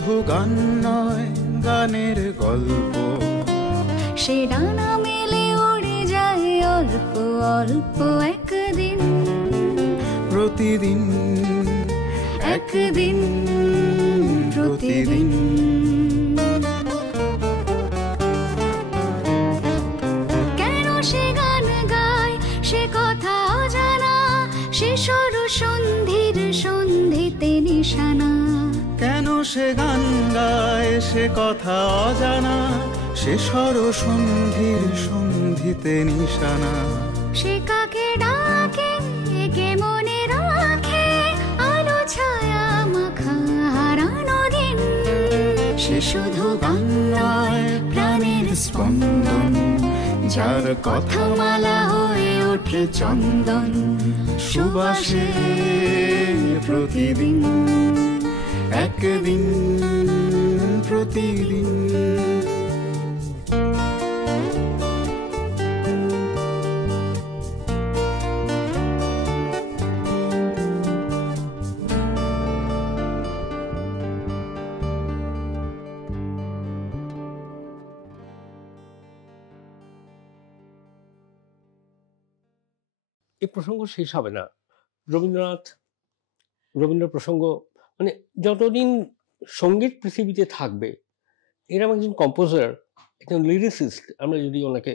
শুধু গান নয়, গানের গল্প, সে ডানা মেলে উড়ে যায় অল্প অল্প একদিন, প্রতিদিন একদিন প্রতিদিন। কেন সে গান গায় সে কথা অজানা, সে সর সন্ধির সন্ধিতে নিশানা। কেন সে গান গায় সে কথা অজানা, সে সর সন্ধির সন্ধিতে নিশানা। সে কাকে ডাকে কে মনে রাখে, আলো ছায়া মাখা হারানো দিন। সে শুধু গান নয়, প্রাণের স্পন্দন, যার কথা মালা হয়ে ওঠে চন্দন, সুবাসে প্রতিদিন, একদিন প্রতিদিন। এই প্রসঙ্গ শেষ হবে না। রবীন্দ্র প্রসঙ্গ, মানে যতদিন সঙ্গীত পৃথিবীতে থাকবে, এরকম একজন কম্পোজার, একজন লিরিসিস্ট, আমরা যদি ওনাকে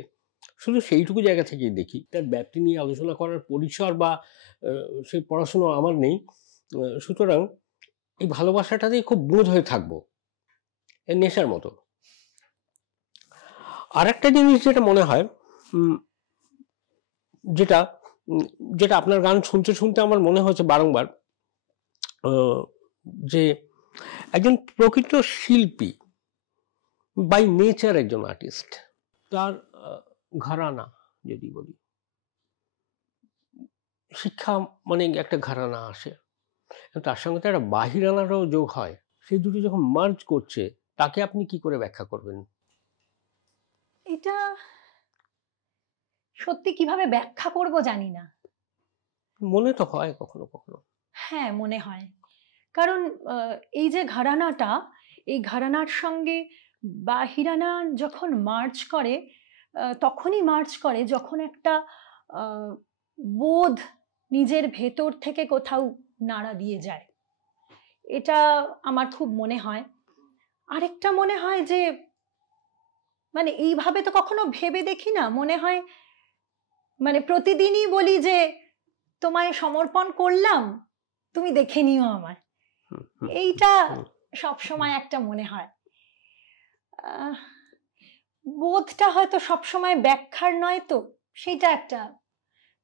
শুধু সেইটুকু জায়গা থেকেই দেখি, তার ব্যাপ্তি নিয়ে আলোচনা করার পরিসর বা সেই পড়াশুনো আমার নেই। সুতরাং এই ভালোবাসাটাতেই খুব বোধ হয়ে থাকবো, এর নেশার মতো। আর একটা জিনিস যেটা মনে হয়, যেটা যেটা আপনার গান শুনতে শুনতে আমার মনে হয়েছে বারংবার, যে একজন প্রকৃত শিল্পী, বাই নেচার একজন আর্টিস্ট, তার ঘরানা যদি বলি, শিক্ষা মানে একটা ঘরানা আসে, তার সঙ্গে তো একটা বাহিরানারও যোগ হয়। সেই দুটো যখন মার্জ করছে, তাকে আপনি কি করে ব্যাখ্যা করবেন? এটা সত্যি কিভাবে ব্যাখ্যা করব জানি না, মনে তো হয় কখনো কখনো। হ্যাঁ, মনে হয়। কারণ এই যে ঘরানাটা, এই ঘরানার সঙ্গে বাহিরানা যখন মার্চ করে, তখনই মার্চ করে যখন একটা বোধ নিজের ভেতর থেকে কোথাও নাড়া দিয়ে যায়। এটা আমার খুব মনে হয়। আরেকটা মনে হয় যে, মানে এইভাবে তো কখনো ভেবে দেখি না, মনে হয় মানে প্রতিদিনই বলি যে তোমায় সমর্পণ করলাম, তুমি দেখে নিও আমায়। এইটা সব সময় একটা মনে হয়। বোধটা হয়তো সব সময় ব্যাখ্যার নয় তো, সেইটা একটা,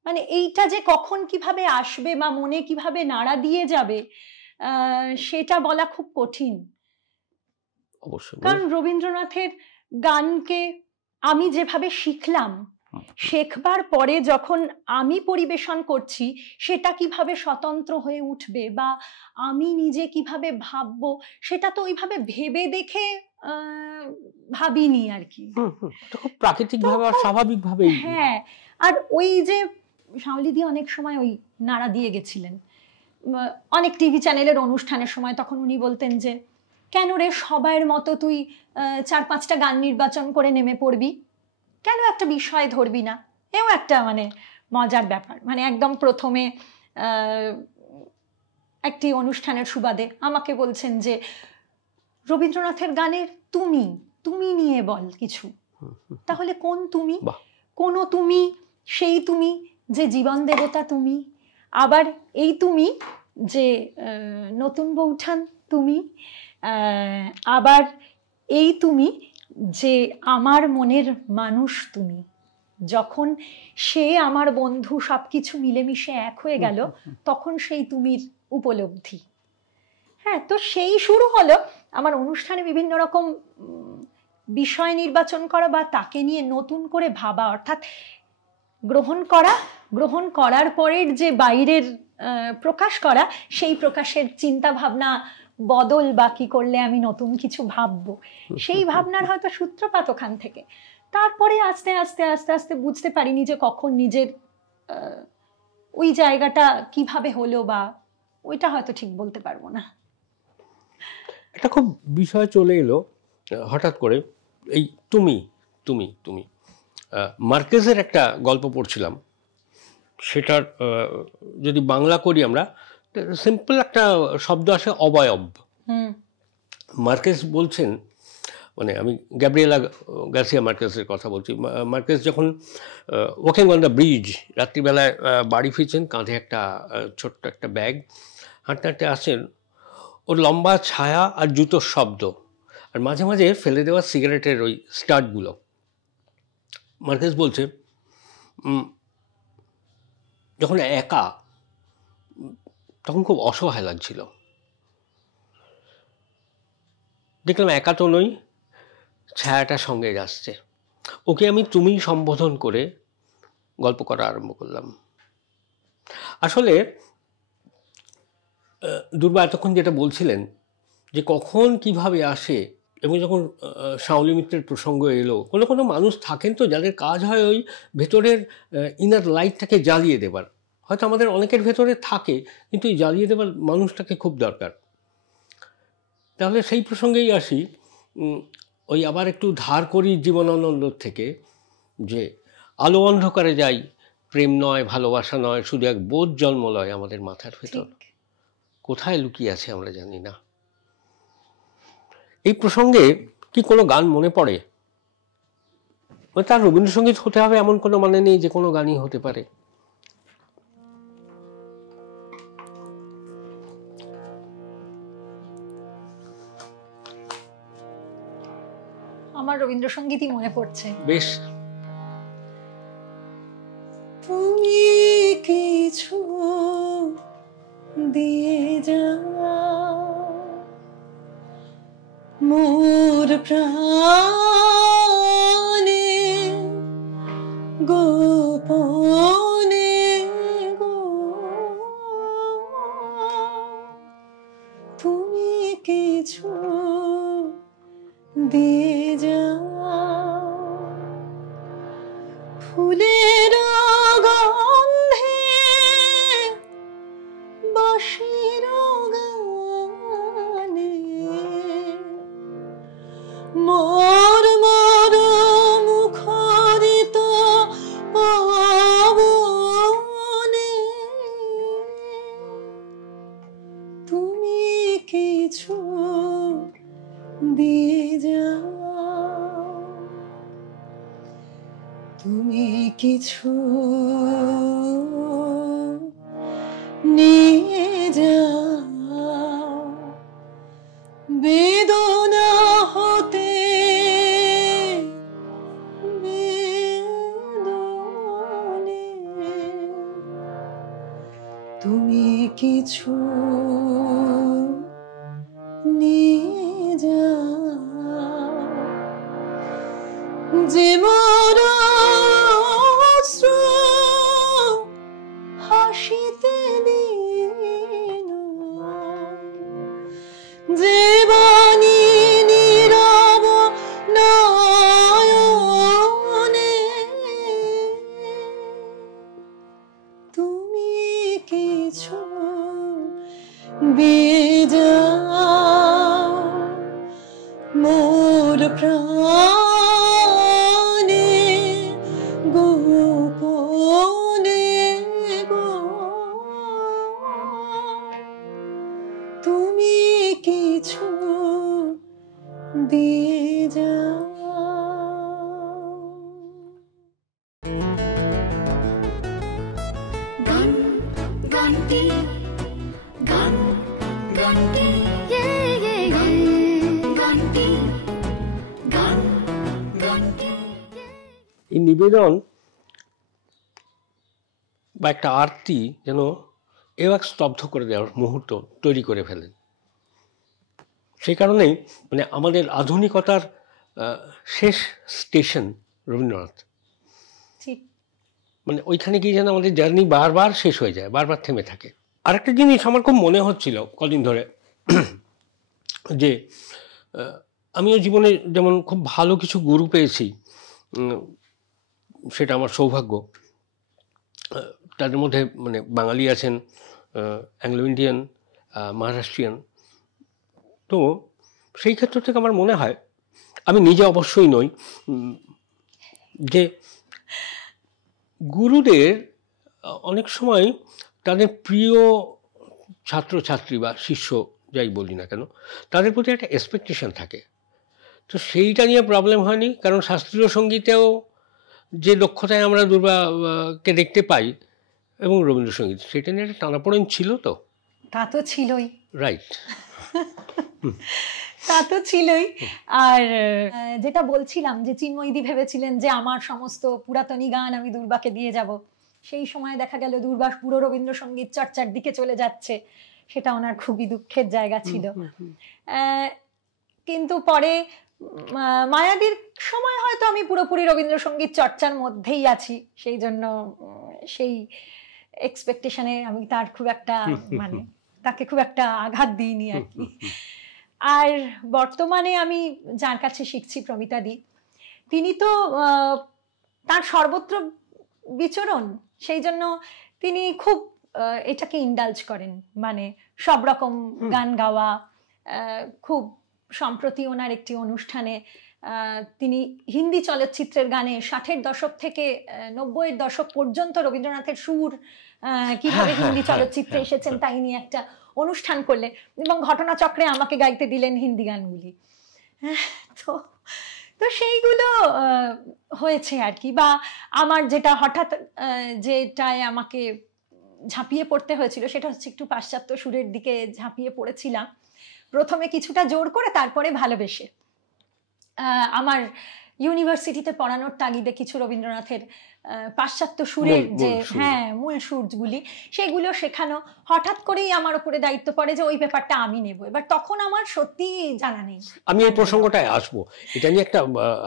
মানে এইটা যে কখন কিভাবে আসবে বা মনে কিভাবে নাড়া দিয়ে যাবে, সেটা বলা খুব কঠিন। কারণ রবীন্দ্রনাথের গানকে আমি যেভাবে শিখলাম, শেখবার পরে যখন আমি পরিবেশন করছি, সেটা কিভাবে স্বতন্ত্র হয়ে উঠবে বা আমি নিজে কিভাবে ভাববো, সেটা তো ওইভাবে ভেবে দেখে ভাবিনি আর কি, খুব প্রাকৃতিকভাবে আর স্বাভাবিকভাবে। হ্যাঁ, আর ওই যে শাওলিদি অনেক সময় ওই নাড়া দিয়ে গেছিলেন অনেক টিভি চ্যানেলের অনুষ্ঠানের সময়, তখন উনি বলতেন যে কেন রে সবাইয়ের মতো তুই 4-5টা গান নির্বাচন করে নেমে পড়বি, কেন একটা বিষয় ধরবি না? এও একটা মানে মজার ব্যাপার। মানে একদম প্রথমে একটি অনুষ্ঠানের সুবাদে আমাকে বলছেন যে রবীন্দ্রনাথের গানের তুমি তুমি নিয়ে বল কিছু। তাহলে কোন তুমি? কোন তুমি? সেই তুমি যে জীবন দেবতা তুমি, আবার এই তুমি যে নতুন বৌঠান তুমি, আবার এই তুমি যে আমার মনের মানুষ তুমি। যখন সে আমার বন্ধু সবকিছু মিলেমিশে এক হয়ে গেল, তখন সেই তুমির উপলব্ধি। হ্যাঁ, তো সেই শুরু হলো আমার অনুষ্ঠানে বিভিন্ন রকম বিষয় নির্বাচন করা বা তাকে নিয়ে নতুন করে ভাবা, অর্থাৎ গ্রহণ করার পরের যে বাইরের প্রকাশ করা, সেই প্রকাশের চিন্তা ভাবনা বদল বা কি করলে আমি নতুন কিছু ভাববো, সেই ভাবনার হয়তো সূত্রপাত ওখান থেকে। তারপরে আস্তে আস্তে আস্তে আস্তে বুঝতে পারিনি যে কখন নিজের ওই জায়গাটা কিভাবে হলো, বা ওইটা হয়তো ঠিক বলতে পারবো না। একটা খুব বিষয় চলে এলো হঠাৎ করে, এই তুমি তুমি তুমি মার্কেজের একটা গল্প পড়ছিলাম, সেটার যদি বাংলা করি আমরা, সিম্পল একটা শব্দ আসে অবয়ব। মার্কেজ বলছেন, মানে আমি গ্যাব্রিয়েলা গার্সিয়া মার্কেজের কথা বলছি। মার্কেজ যখন ওয়াকিং অন দ্য ব্রিজ, রাত্রিবেলায় বাড়ি ফিরছেন, কাঁধে একটা ছোট্ট একটা ব্যাগ, হাঁটতে হাঁটতে আসেন, ওর লম্বা ছায়া আর জুতোর শব্দ, আর মাঝে মাঝে ফেলে দেওয়া সিগারেটের ওই স্টার্টগুলো। মার্কেজ বলছে যখন একা, তখন খুব অসহায় লাগছিল। দেখলাম একা তো নই, ছায়াটা সঙ্গে যাচ্ছে। ওকে আমি তুমি সম্বোধন করে গল্প করা আরম্ভ করলাম। আসলে দুর্বা এতক্ষণ যেটা বলছিলেন যে কখন কিভাবে আসে, এবং যখন শাওলি মিত্রের প্রসঙ্গ এলো, কোনো কোনো মানুষ থাকেন তো যাদের কাজ হয় ওই ভেতরের ইনার লাইটটাকে জ্বালিয়ে দেবার। হয়তো আমাদের অনেকের ভেতরে থাকে, কিন্তু এই জ্বালিয়ে দেবার মানুষটাকে খুব দরকার। তাহলে সেই প্রসঙ্গেই আসি, ওই আবার একটু ধার করি জীবনানন্দ থেকে, যে আলো অন্ধকারে যাই, প্রেম নয়, ভালোবাসা নয়, শুধু এক বোধ জন্ম লয় আমাদের মাথার ভেতর, কোথায় লুকিয়ে আছে আমরা জানি না। এই প্রসঙ্গে কি কোনো গান মনে পড়ে? তার রবীন্দ্রসঙ্গীত হতে হবে এমন কোনো মানে নেই, যে কোনো গানই হতে পারে। আমার রবীন্দ্রসঙ্গীতই মনে পড়ছে। বেশ। তুমি কিছু দিয়ে যাও মোর প্রাণে গোপনে গো, তুমি কিছু দিয়ে যাও ফুলের গন্ধে বাঁশির গানে, মোর মোর মুখরিত পাবনে, তুমি কিছু দিয়ে যাও, তুমি কিছু নিয়ে যাও বেদনা হতে বেদনে, তুমি কিছু নিয়ে যাও যে মোর অশ্রু হাসিতে দিন, যে বাণী নীরব নয়নে, তুমি কিছু দিয়ে যাও মোর প্রাণে গোপনে গো, তুমি কিছু দিয়ে যাও। গান গানটি গান গানটি গানটি গান গানটি। এই নিবেদন বা একটা আরতি যেন এও এক স্তব্ধ করে দেওয়ার মুহূর্ত তৈরি করে ফেলেন। সেই কারণেই মানে আমাদের আধুনিকতার শেষ স্টেশন রবীন্দ্রনাথ। মানে ওইখানে গিয়ে যেন আমাদের জার্নি বারবার শেষ হয়ে যায়, বারবার থেমে থাকে। আরেকটা জিনিস আমার খুব মনে হচ্ছিল কদিন ধরে, যে আমিও জীবনে যেমন খুব ভালো কিছু গুরু পেয়েছি, সেটা আমার সৌভাগ্য। তাদের মধ্যে মানে বাঙালি আছেন, অ্যাংলো ইন্ডিয়ান, মহারাষ্ট্রিয়ান। তো সেই ক্ষেত্র থেকে আমার মনে হয়, আমি নিজে অবশ্যই নই, যে গুরুদের অনেক সময় তাদের প্রিয় ছাত্রছাত্রী বা শিষ্য যাই বলি না কেন, তাদের প্রতি একটা এক্সপেকটেশন থাকে। তো সেইটা নিয়ে প্রবলেম হয়নি, কারণ শাস্ত্রীয় সঙ্গীতেও যে দক্ষতায় আমরা দুর্গাকে দেখতে পাই এবং রবীন্দ্রসঙ্গীত, সেটা নিয়ে একটা টানাপোড়েন ছিল। তো তা তো ছিলই, রাইট, তা তো ছিলই। আর যেটা বলছিলাম যে চিন্ময়দি ভেবেছিলেন যে আমার সমস্ত পুরাতনী গান আমি দুর্বাকে দিয়ে যাব, সেই সময় দেখা গেল দুর্বা পুরো রবীন্দ্রসঙ্গীত চর্চার দিকে চলে যাচ্ছে, সেটা ওনার খুবই দুঃখের জায়গা ছিল। কিন্তু পরে মায়াদির সময় হয়তো আমি পুরোপুরি রবীন্দ্রসঙ্গীত চর্চার মধ্যেই আছি, সেই জন্য সেই এক্সপেকটেশনে আমি তার খুব একটা মানে তাকে খুব একটা আঘাত দিইনি আর কি। আর বর্তমানে আমি যার কাছে শিখছি, প্রমিতাদি, তিনি তো তার সর্বত্র বিচরণ, সেই জন্য তিনি খুব এটাকে ইন্ডালজ করেন, মানে সব রকম গান গাওয়া। খুব সম্প্রতি ওনার একটি অনুষ্ঠানে তিনি হিন্দি চলচ্চিত্রের গানে 60-এর দশক থেকে 90-এর দশক পর্যন্ত রবীন্দ্রনাথের সুর কিভাবে হিন্দি চলচ্চিত্রে এসেছেন তাই নিয়ে একটা অনুষ্ঠান করলেন, এবং ঘটনাচক্রে আমাকে গাইতে দিলেন হিন্দি গানগুলি। তো তো সেইগুলো হয়েছে আর কি। বা আমার যেটা হঠাৎ যেটায় আমাকে ঝাঁপিয়ে পড়তে হয়েছিল, সেটা হচ্ছে একটু পাশ্চাত্য সুরের দিকে ঝাঁপিয়ে পড়েছিলাম, প্রথমে কিছুটা জোর করে, তারপরে ভালোবেসে। আমার ইউনিভার্সিটিতে পড়ানোর তাগিদে কিছু রবীন্দ্রনাথের পাশ্চাত্য সুরের যে মূল সুরগুলি, সেগুলো শেখানো হঠাৎ করেই আমার উপরে দায়িত্ব পড়ে যে ওই ব্যাপারটা আমি নেব। এবার তখন আমার সত্যি জানা নেই। আমি এই প্রসঙ্গটায় আসবো, এটা নিয়ে একটা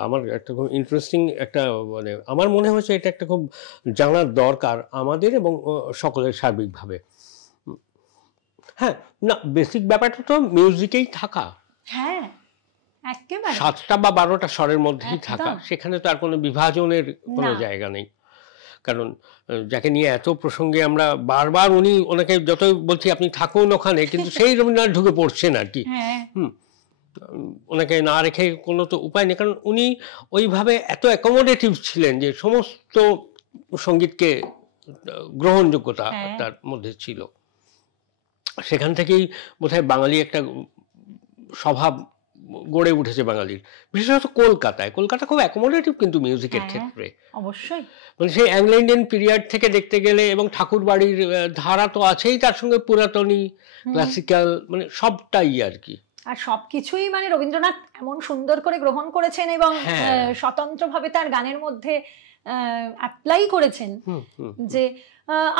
আমার একটা খুব ইন্টারেস্টিং একটা মানে আমার মনে হচ্ছে এটা একটা খুব জানার দরকার আমাদের এবং সকলের সার্বিকভাবে। হ্যাঁ, না বেসিক ব্যাপারটা তো মিউজিকেই থাকা, হ্যাঁ একেবারে 7টা বা 12টা স্বরের মধ্যেই থাকা, সেখানে তো আর কোনো বিভাজনের কোনো জায়গা নেই। কারণ যাকে নিয়ে এত প্রসঙ্গে আমরা বারবার ওনাকে যতই বলছি আপনি থাকুন ওখানে, কিন্তু সেই রবীন্দ্রনাথ ঢুকে পড়ছেন আর কি। ওনাকে না রেখে কোনো তো উপায় নেই, কারণ উনি ওইভাবে এত অ্যাকোমোডেটিভ ছিলেন যে সমস্ত সঙ্গীতকে গ্রহণযোগ্যতা তার মধ্যে ছিল। সেখান থেকেই বোধহয় বাঙালি একটা স্বভাব গড়ে উঠেছে বাঙালির, বিশেষত কলকাতায়। কলকাতা খুব অ্যাকোমোডেটিভ কিন্তু মিউজিকের ক্ষেত্রে, অবশ্যই। মানে সেই অ্যাংলো ইন্ডিয়ান পিরিয়ড থেকে দেখতে গেলে, এবং ঠাকুর বাড়ির ধারা তো আছেই, তার সঙ্গে পুরাতনী ক্লাসিক্যাল মানে সবটাই আর কি। আর সবকিছুই মানে রবীন্দ্রনাথ এমন সুন্দর করে গ্রহণ করেছেন এবং স্বতন্ত্রভাবে তার গানের মধ্যে অ্যাপ্লাই করেছেন যে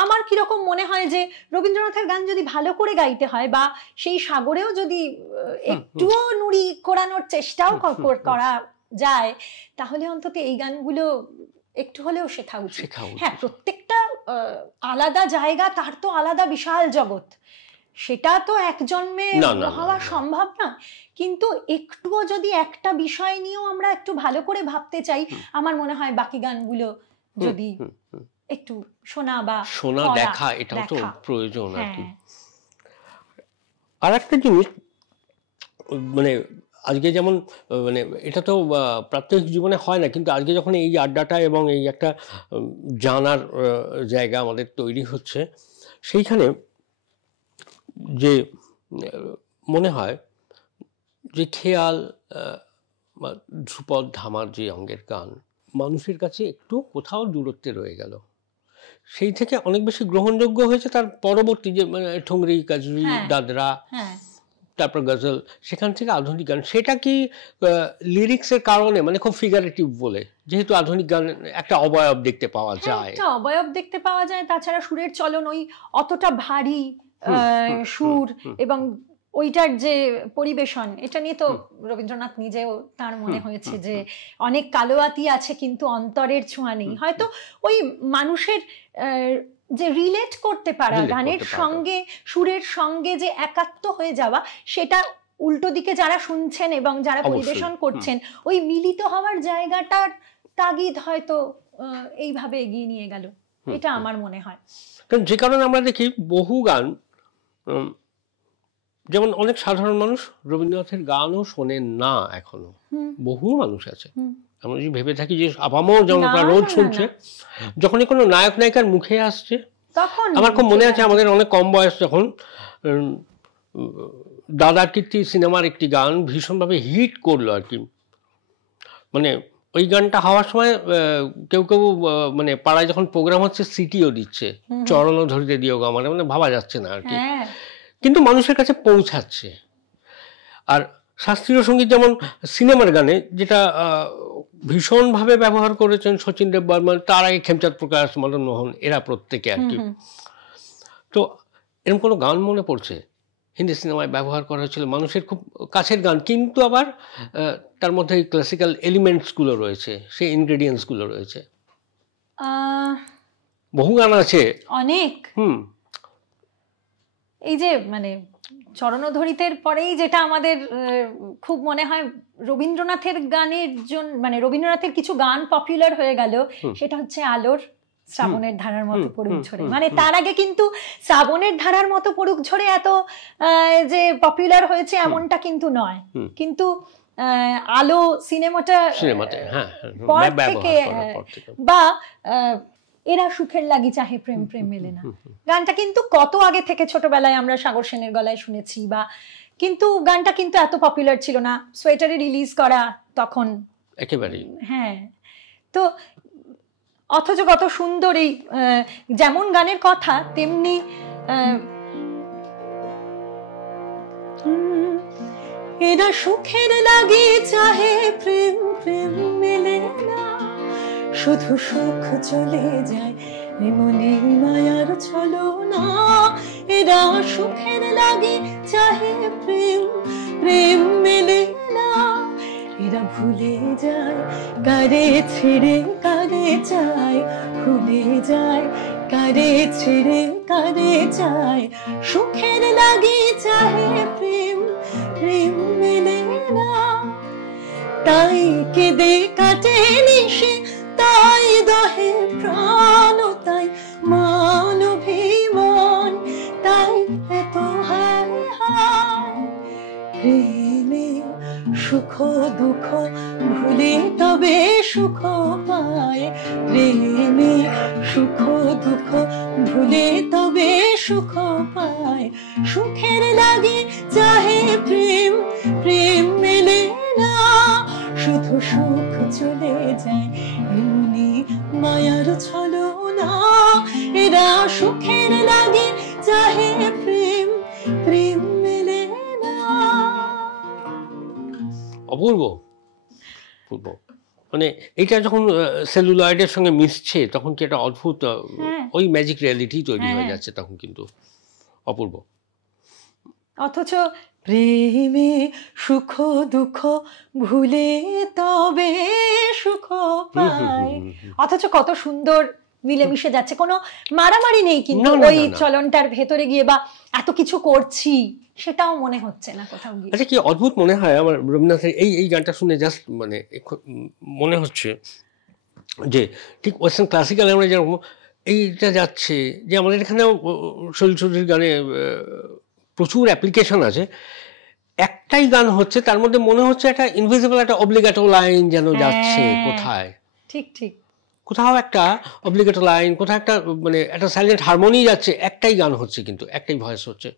আমার কিরকম মনে হয় যে রবীন্দ্রনাথের গান যদি ভালো করে গাইতে হয়, বা সেই সাগরেও যদি একটুও নুড়ি কোরানোর চেষ্টাও করা যায়, তাহলে অন্তত এই গানগুলো একটু হলেও শেখা উচিত। হ্যাঁ, প্রত্যেকটা আলাদা জায়গা, তার তো আলাদা বিশাল জগৎ, সেটা তো এক জন্মে হওয়া সম্ভব না। কিন্তু একটুও যদি একটা বিষয় নিয়েও আমরা একটু ভালো করে ভাবতে চাই, আমার মনে হয় বাকি গানগুলো যদি একটু শোনা দেখা, এটাও তো প্রয়োজন আর কি। আর একটা জিনিস, মানে আজকে যেমন মানে এটা তো প্রাত্যহিক জীবনে হয় না, কিন্তু আজকে যখন এই আড্ডাটা এবং এই একটা জানার জায়গা আমাদের তৈরি হচ্ছে, সেইখানে যে মনে হয় যে খেয়াল বা ধ্রুপদ ধামার যে অঙ্গের গান মানুষের কাছে একটু কোথাও দূরত্বে রয়ে গেল, সেই থেকে অনেক বেশি গ্রহণযোগ্য হয়েছে তার পরবর্তী যে ঠুংরি, কাজরি, দাদরা, তারপর গজল, সেখান থেকে আধুনিক গান। সেটা কি লিরিক্সের কারণে, মানে খুব ফিগারেটিভ বলে, যেহেতু আধুনিক গান একটা অবয়ব দেখতে পাওয়া যায়, একটা অবয়ব দেখতে পাওয়া যায়, তাছাড়া সুরের চলন ওই অতটা ভারী সুর এবং ওইটার যে পরিবেশন, এটা নিয়ে তো রবীন্দ্রনাথ নিজেও তার মনে হয়েছে যে অনেক কালোয়াতি আছে কিন্তু অন্তরের ছোঁয়া নেই। হয়তো ওই মানুষের যে রিলেট করতে পারা, গানের সঙ্গে সুরের সঙ্গে যে একাত্ম হয়ে যাওয়া, সেটা উল্টো দিকে যারা শুনছেন এবং যারা পরিবেশন করছেন, ওই মিলিত হওয়ার জায়গাটার তাগিদ হয়তো এইভাবে এগিয়ে নিয়ে গেল, এটা আমার মনে হয়। কারণ যে কারণে আমরা দেখি বহু গান যেমন অনেক সাধারণ মানুষ রবীন্দ্রনাথের গানও শোনেন না এখনো, বহু মানুষ আছে। আমরা যদি ভেবে থাকি যে আপামর জনতা রোজ শুনছে, যখনই কোনো নায়ক নায়িকার মুখে আসছে তখন আমার খুব মনে আছে আমাদের অনেক কম বয়স যখন দাদার কীর্তি সিনেমার একটি গান ভীষণভাবে হিট করলো আর কি, মানে ওই গানটা হওয়ার সময় কেউ কেউ মানে পাড়ায় যখন প্রোগ্রাম হচ্ছে সিটিও দিচ্ছে, চরণও ধরিতে দিও গো আমার, মানে ভাবা যাচ্ছে না আর কি, কিন্তু মানুষের কাছে পৌঁছাচ্ছে। আর শাস্ত্রীয় সঙ্গীত যেমন সিনেমার গানে যেটা ভীষণভাবে ব্যবহার করেছেন শচীন দেব বর্মন, তার আগে খেমচাঁদ প্রকাশ, মদন মোহন, এরা প্রত্যেকে আর কি। তো এরকম কোনো গান মনে পড়ছে হিন্দি সিনেমায় ব্যবহার করা হয়েছিল, মানুষের খুব কাছের গান, কিন্তু আবার তার মধ্যে ক্লাসিক্যাল এলিমেন্টসগুলো রয়েছে, সেই ইনগ্রেডিয়েন্টসগুলো রয়েছে? বহু গান আছে অনেক। এই যে মানে চরণধরিতের পরেই যেটা আমাদের খুব মনে হয় রবীন্দ্রনাথের গানের জন্য, মানে রবীন্দ্রনাথের কিছু গান পপুলার হয়ে গেল, সেটা হচ্ছে আলোর শ্রাবণের ধারার মতো পড়ুক ঝরে। মানে তার আগে কিন্তু শ্রাবণের ধারার মতো পড়ুক ঝরে এত যে পপুলার হয়েছে এমনটা কিন্তু নয়, কিন্তু আলো সিনেমাতে পর থেকে বা এরা সুখের লাগি চাহে প্রেম প্রেম মেলে না গানটা কিন্তু কত আগে থেকে ছোটবেলায় আমরা সাগর সেনের গলায় শুনেছি, বা কিন্তু গানটা কিন্তু এত পপুলার ছিল না, সোয়েটারে রিলিজ করা তখন একেবারে। হ্যাঁ, তো অথচ কত সুন্দর এই যেমন গানের কথা তেমনি এরা সুখের লাগি চাহে প্রেম প্রেম মেলে না, শুধু সুখ চলে যায় এমনি মায়ার ছলনা, এরা সুখের লাগি চাহে প্রেম প্রেম মেলে না, এরা ভুলে যায় কারে ছেড়ে কারে চায়, ভুলে যায় কারে ছেড়ে কারে চায়, সুখের লাগি চাহে প্রেম প্রেম মেলে না, তাই কেঁদে কাটে নিশে, তাই দহে প্রাণ, তাই মান অভিমান, তাই এত হায় হায়, প্রেমে সুখ দুঃখ ভুলে তবে সুখ পায়, প্রেমে সুখ দুঃখ ভুলে তবে সুখ পায়, সুখের লাগে চাহে প্রেম প্রেম মেলে না, শুধু সুখ চলে যায় এমনি মায়ার ছলনা, এরা সুখের লাগে চাহে প্রেম প্রেম মেলে না। অপূর্ব পূর্ব, মানে এটা যখন সেলুলয়েডের সঙ্গে মিশছে তখন কি একটা অদ্ভুত ওই ম্যাজিক রিয়ালিটি তৈরি হয়ে যাচ্ছে তখন, কিন্তু অপূর্ব। অথচ প্রেমে সুখ দুঃখ ভুলে তবে সুখ পায়, অথচ কত সুন্দর মিলেমিশে যাচ্ছে, কোনো মারামারি নেই কিন্তু ওই চলনটার ভেতরে গিয়ে, বা এত কিছু করছি সেটাও মনে হচ্ছে না কোথাও গিয়ে। আচ্ছা, কি অদ্ভুত মনে হয় আমার রবীন্দ্রনাথের এই গানটা শুনে, জাস্ট মানে মনে হচ্ছে যে ঠিক ওয়েস্টার্ন ক্লাসিক্যাল আমরা যেরকম এইটা যাচ্ছে, যে আমাদের এখানেও সলিল চৌধুরীর গানে প্রচুর অ্যাপ্লিকেশন আছে, একটাই গান হচ্ছে তার মধ্যে মনে হচ্ছে একটা ইনভিজিবল একটা অব্লিগেটো লাইন যেন যাচ্ছে কোথায়, ঠিক ঠিক কোথাও একটা অব্লিগেটো লাইন, কোথাও একটা মানে একটা সাইলেন্ট হারমোনি যাচ্ছে, একটাই গান হচ্ছে কিন্তু একটাই ভয়েস হচ্ছে।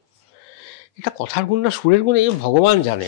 এটা কথার গুণ না সুরের গুণ, এই ভগবান জানে।